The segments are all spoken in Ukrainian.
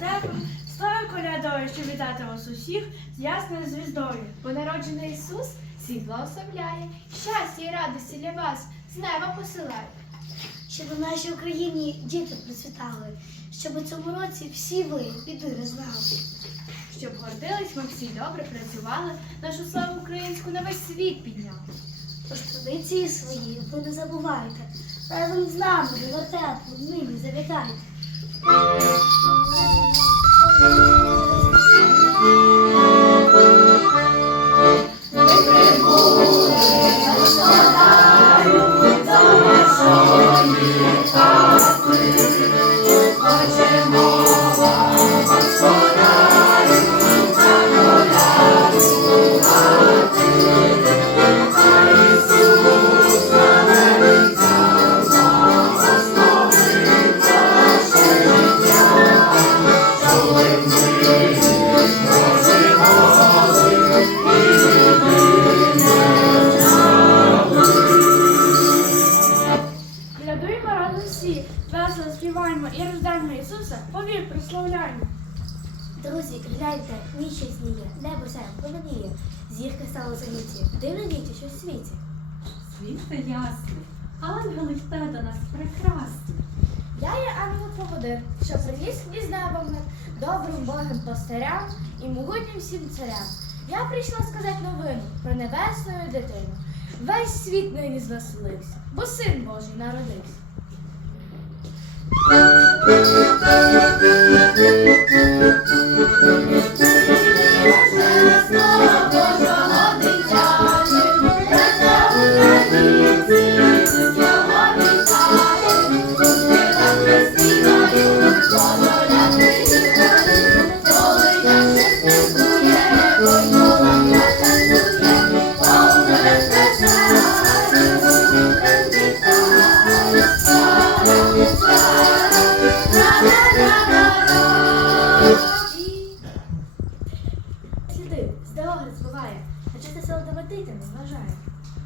вертепом, стою колядою, щоб вітати вас усіх з ясною звіздою. Бо народжений Ісус всіх благословляє, щастя і радості для вас з неба посилає. Щоб у нашій Україні діти процвітали, щоб у цьому році всі ви біди не знали. Щоб гордились, ми всі добре працювали, нашу славу українську на весь світ підняли. Тож традиції свої ви не забувайте. Разом з нами до вертепу нині завітайте. Колядуємо разом всі, весело співаємо і рождаємо Ісуса, повір, прославляємо. Друзі, гляньте, ніч ясніє, небо сяє, пламеніє. Зірка стала за літі. Дивно діти, що в світі. Світе ясне, ангели йде до нас прекрасні. Я є ангел поводир, що приніс із неба мир, добрим Богом пастирям і могутнім всім царям. Я прийшла сказати новину про небесну дитину. Весь світ нині звеселився, бо син Божий народився. Thank you.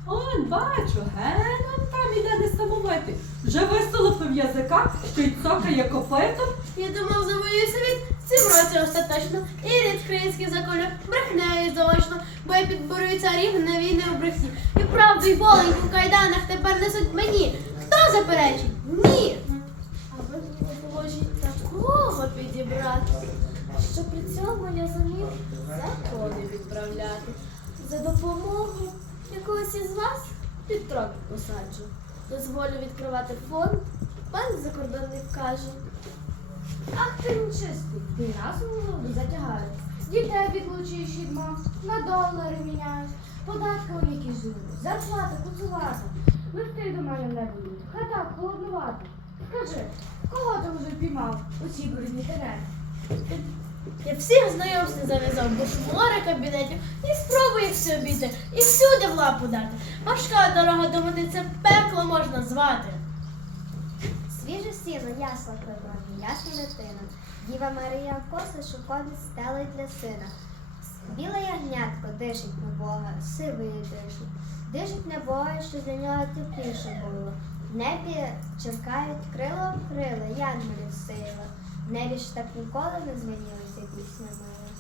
Он бачу, ген он там іде несамовитий. Вже висолопив язика, що й цокає копитом. Я думав, завоюю світ в цім році остаточно. І рід український заколю брехнею заочно, бо я підборюю царів на війни у брехні. І правду, і воленьку в кайданах тепер несуть мені. Хто заперечить? Ні. А ви поможіть такого підібрати, що при цьому я зумів закони відправляти. За якогось із вас під трохи посаджу. Дозволю відкривати фонд, пан закордонний вкаже. Ах ти нечистий, ти нас у голову затягаєш. Дітей відлучуєш від мам, на долари міняєш, податки у які жили, зарплата куцувата. Листи до мене не будуть, хата холоднувата. Скажи, кого ти вже впіймав у цій брудній терені? Я всіх знайомств зав'язав, бо ж море кабінетів, і спробую їх всі обійти, і всюди в лапу дати. Важка дорога до мене це пекло можна звати. Свіже сіло, ясла природні, ясна дитина. Діва Марія коси шукати стелить для сина. Біле ягнятко дишить на Бога, сивий дишить. Дишить на Бога, що для нього тепліше було. Небі чекають крило в крила, янголів сила. В небі ж так ніколи не змінилася пісня мила.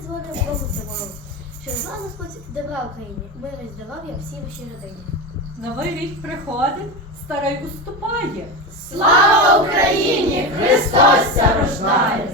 Дзвонять, з дзвонять Богу самому. Що зла Господь добра Україні, мир і здоров'я всій вашій родині. Новий рік приходить, старий уступає. Слава Україні! Христос ся рождає!